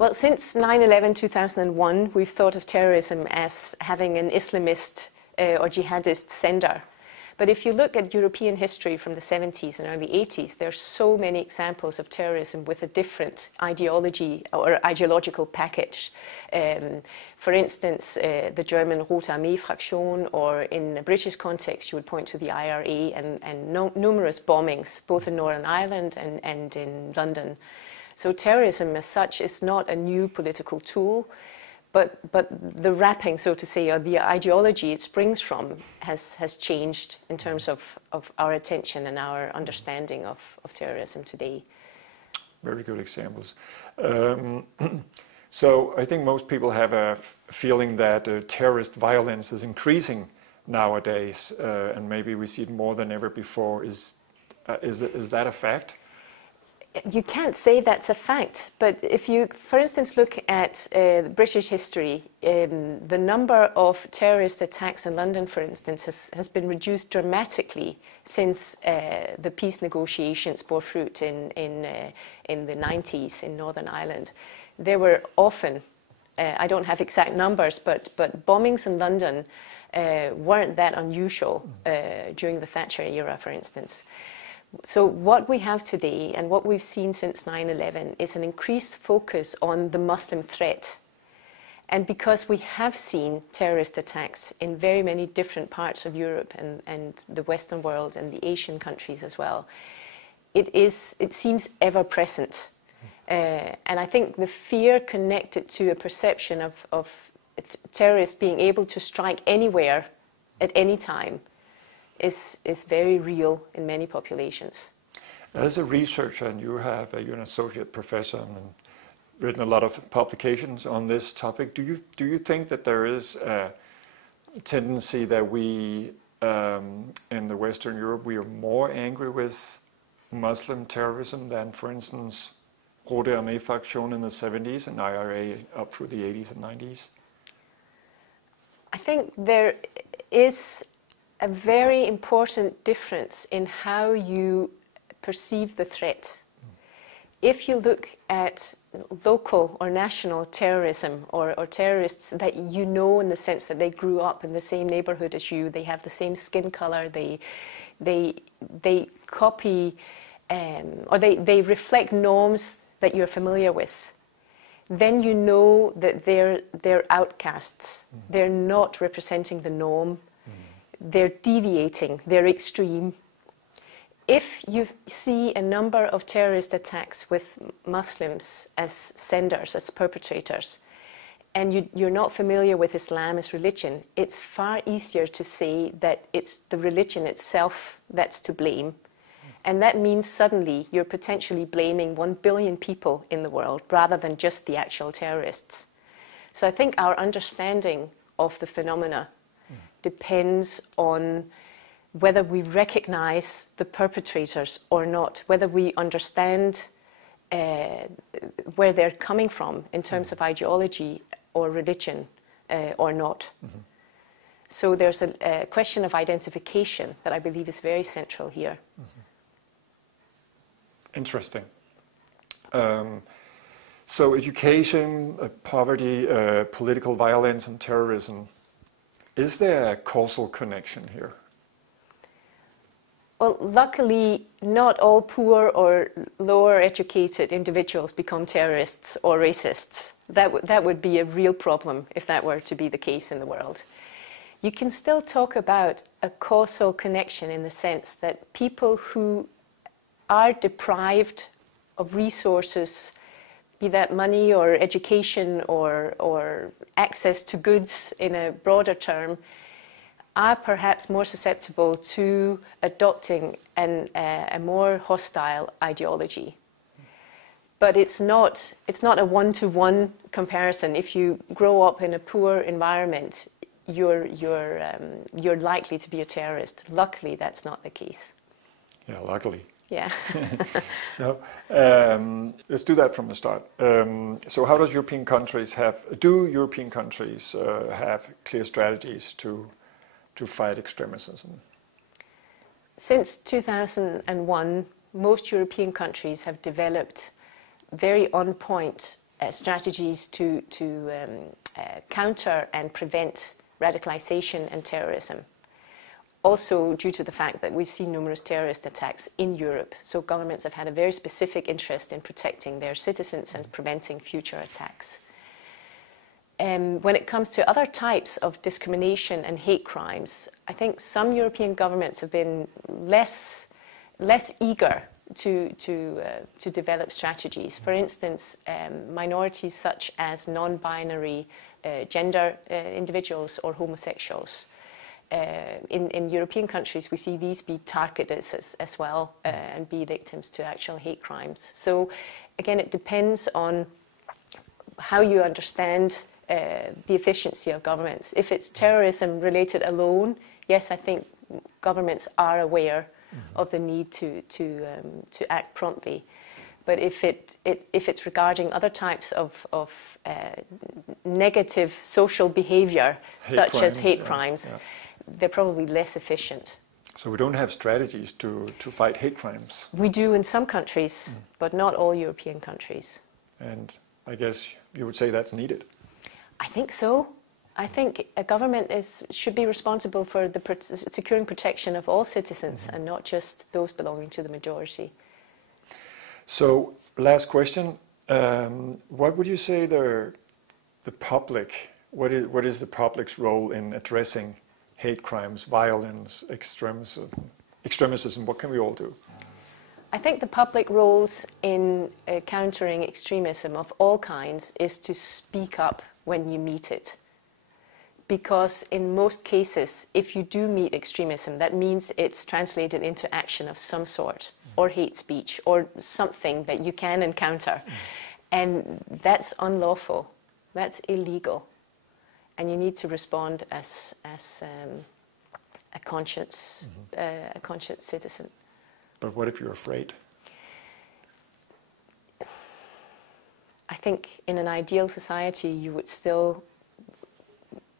Well, since 9/11 2001, we've thought of terrorism as having an Islamist or jihadist sender. But if you look at European history from the 70s and early 80s, there are so many examples of terrorism with a different ideology or ideological package. For instance, the German Rote Armee Fraktion, or in the British context, you would point to the IRA and numerous bombings, both in Northern Ireland and in London. So terrorism as such is not a new political tool, but the wrapping, so to say, or the ideology it springs from has changed in terms of our attention and our understanding of terrorism today. Very good examples. So I think most people have a feeling that terrorist violence is increasing nowadays, and maybe we see it more than ever before. Is that a fact? You can't say that's a fact, but if you, for instance, look at British history, the number of terrorist attacks in London, for instance, has been reduced dramatically since the peace negotiations bore fruit in the 90s in Northern Ireland. There were often, I don't have exact numbers, but bombings in London weren't that unusual during the Thatcher era, for instance. So what we have today and what we've seen since 9/11 is an increased focus on the Muslim threat. And because we have seen terrorist attacks in very many different parts of Europe and the Western world and the Asian countries as well, it seems ever present. And I think the fear connected to a perception of terrorists being able to strike anywhere at any time is very real in many populations. As a researcher, and you're an associate professor and written a lot of publications on this topic, do you think that there is a tendency that we in the Western Europe we are more angry with Muslim terrorism than, for instance, Rote Armee Fraktion in the 70s and IRA up through the 80s and 90s? I think there is a very important difference in how you perceive the threat. If you look at local or national terrorism or terrorists that you know in the sense that they grew up in the same neighborhood as you, they have the same skin color, they copy or they reflect norms that you're familiar with, then you know that they're outcasts. They're not representing the norm. They're deviating, they're extreme. If you see a number of terrorist attacks with Muslims as senders, as perpetrators, and you're not familiar with Islam as religion, it's far easier to say that it's the religion itself that's to blame. And that means suddenly you're potentially blaming 1 billion people in the world rather than just the actual terrorists. So I think our understanding of the phenomena depends on whether we recognize the perpetrators or not, whether we understand where they're coming from in terms of ideology or religion or not. So there's a question of identification that I believe is very central here. Interesting. So education, poverty, political violence and terrorism, is there a causal connection here? Well, luckily, not all poor or lower educated individuals become terrorists or racists. That would be a real problem if that were to be the case in the world. You can still talk about a causal connection in the sense that people who are deprived of resources, be that money or education or access to goods in a broader term, are perhaps more susceptible to adopting a more hostile ideology. But it's not a one-to-one comparison. If you grow up in a poor environment, you're likely to be a terrorist. Luckily, that's not the case. Yeah, luckily. Yeah. So let's do that from the start. So how does European countries have clear strategies to fight extremism? Since 2001, most European countries have developed very on-point strategies to counter and prevent radicalization and terrorism. Also due to the fact that we've seen numerous terrorist attacks in Europe, so governments have had a very specific interest in protecting their citizens and preventing future attacks. When it comes to other types of discrimination and hate crimes, I think some European governments have been less eager to develop strategies. For instance, minorities such as non-binary gender individuals or homosexuals. In European countries, we see these be targeted as well and be victims to actual hate crimes. So again, it depends on how you understand the efficiency of governments. If it's terrorism related alone, yes, I think governments are aware of the need to act promptly. But if it's regarding other types of negative social behaviour, such as hate crimes, they're probably less efficient. So we don't have strategies to fight hate crimes? We do in some countries, but not all European countries. And I guess you would say that's needed? I think so. I think a government should be responsible for securing protection of all citizens and not just those belonging to the majority. So, last question. What would you say the public, what is the public's role in addressing hate crimes, violence, extremism? What can we all do? I think the public roles in countering extremism of all kinds is to speak up when you meet it. Because in most cases, if you do meet extremism, that means it's translated into action of some sort, or hate speech, or something that you can encounter. And that's unlawful, that's illegal. And you need to respond as a conscious citizen. But what if you're afraid? I think in an ideal society, you would still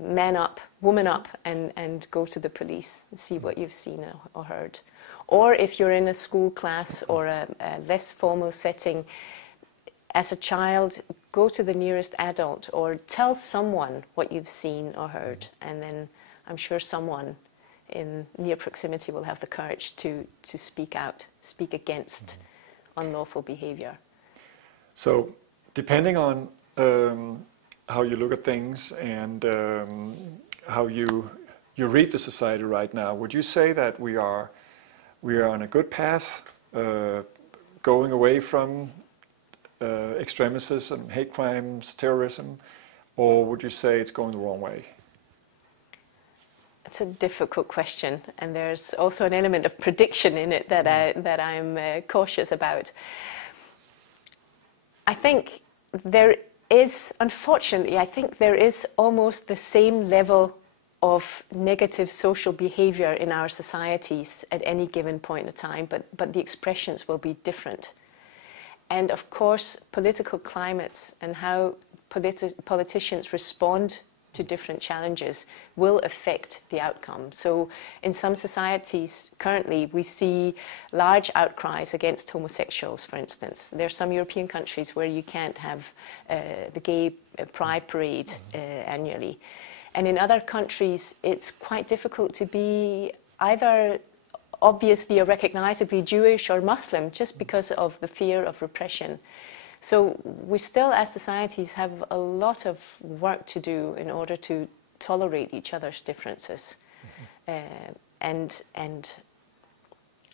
man up, woman up, and go to the police and see what you've seen or heard. Or if you're in a school class or a less formal setting, as a child, go to the nearest adult or tell someone what you've seen or heard, and then I'm sure someone in near proximity will have the courage to speak out, speak against unlawful behavior. So, depending on how you look at things and how you read the society right now, would you say that we are on a good path, going away from extremism, hate crimes, terrorism, or would you say it's going the wrong way? It's a difficult question, and there's also an element of prediction in it that I'm cautious about. I think there is, unfortunately, I think there is almost the same level of negative social behavior in our societies at any given point in time, but the expressions will be different. And of course, political climates and how politicians respond to different challenges will affect the outcome. So in some societies currently we see large outcries against homosexuals, for instance. There are some European countries where you can't have the gay pride parade annually. And in other countries it's quite difficult to be either obviously or recognizably Jewish or Muslim just because of the fear of repression. So we still, as societies, have a lot of work to do in order to tolerate each other's differences. And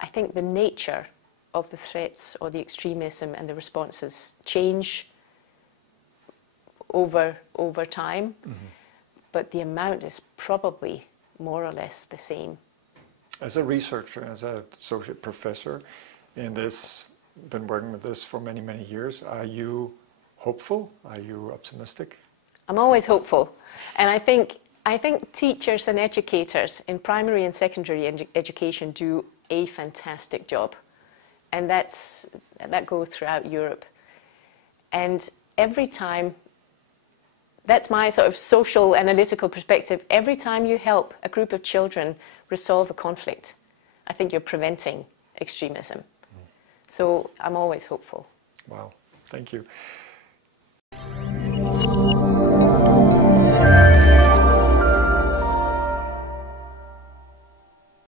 I think the nature of the threats or the extremism and the responses change over time, but the amount is probably more or less the same. As a researcher, as an associate professor in this, been working with this for many, many years. Are you hopeful? Are you optimistic? I'm always hopeful. And I think teachers and educators in primary and secondary education do a fantastic job. And that goes throughout Europe. And every time, that's my sort of social analytical perspective, every time you help a group of children resolve a conflict, I think you're preventing extremism. So I'm always hopeful. Wow, thank you.